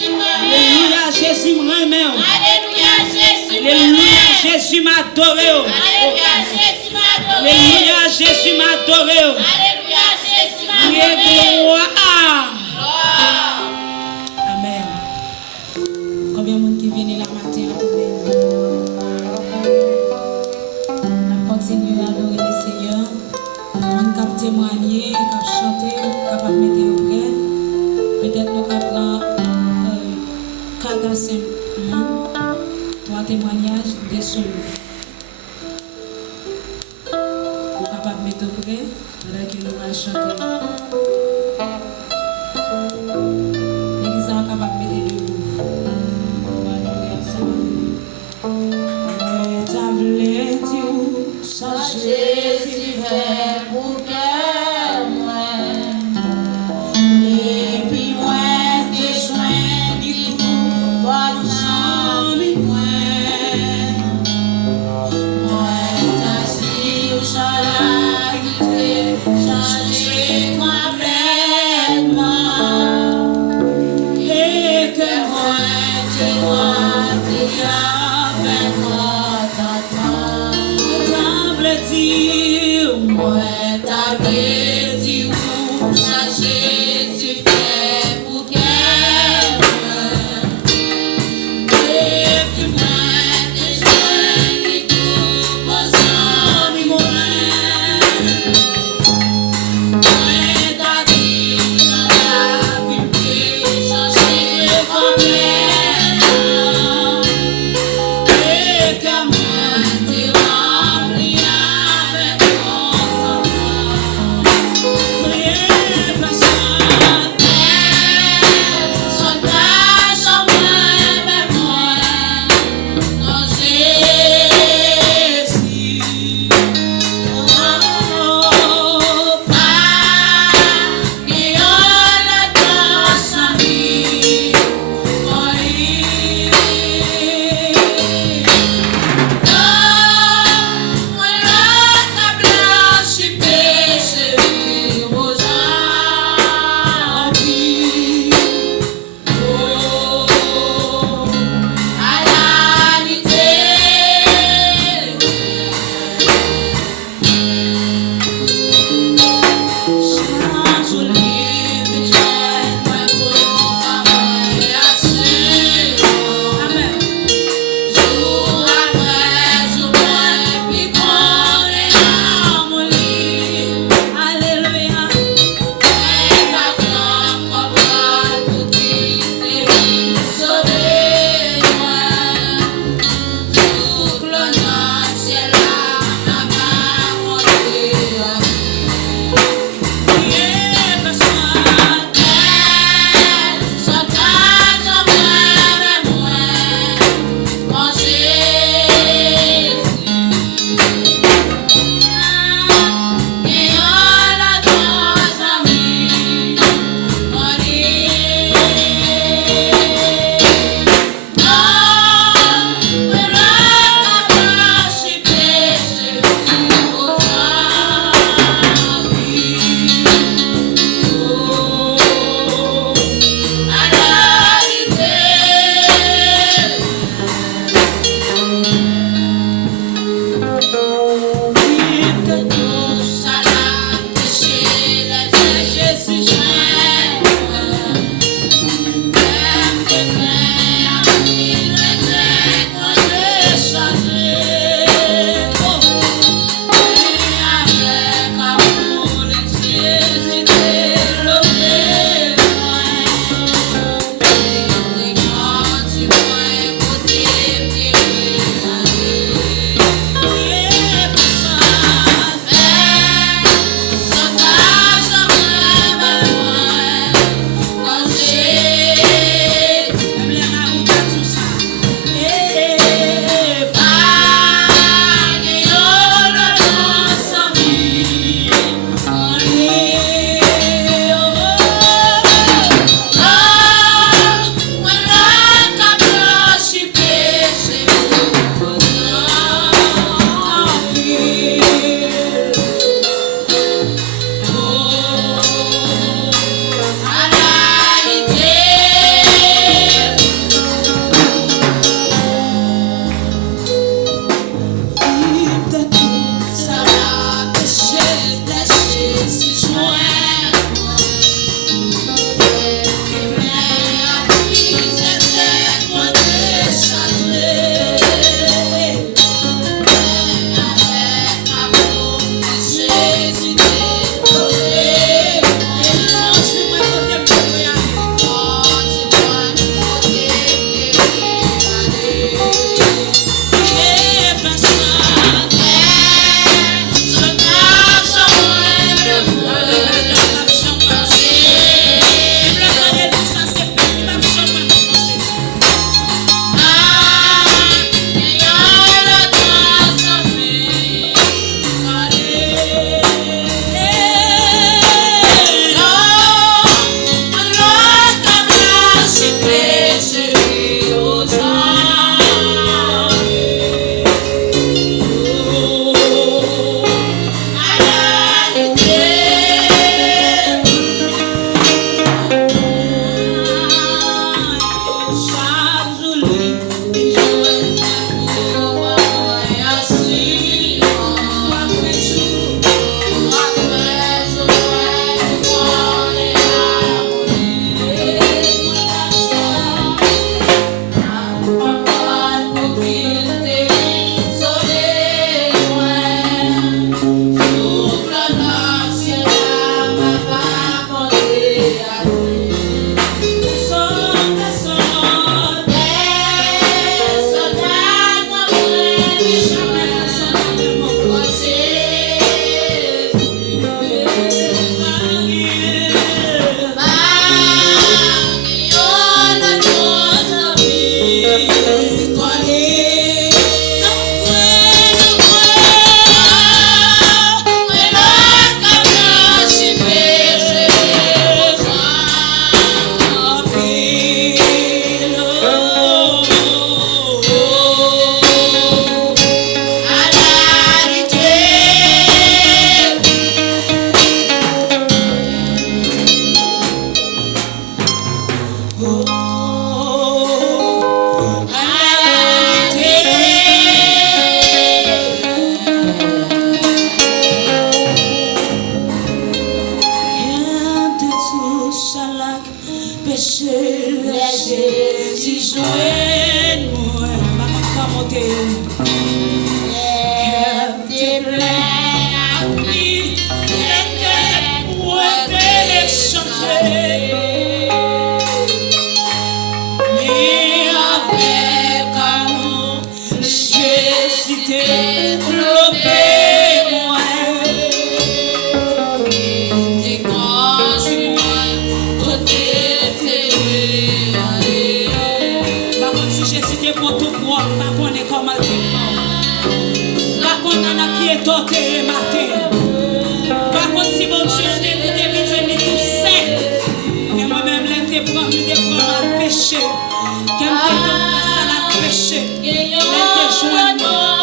Alléluia, Jésus m'aime. Alléluia, Jésus m'adore. Alléluia, Jésus m'adore. Gloire. Amen. Combien de monde qui vient là matin? On continue à adorer le Seigneur. On cap témoigner, cap chanter, capable de mettre au près. Peut-être nous cap prendre 4 à 5 3 témoignages de solo. On est capable de mettre au près pendant que nous allons chanter. L'église est capable de mettre debout. On va adorer ensemble. Jésus fait pour que moi, et puis moi, tes soins du tout, toi sans moi, moi, t'as si au chalet, changer Par contre, si mon Dieu est tout sec, mais moi-même, l'être prendre le péché, qu'elle me tombe ça la péché, l'être joindre.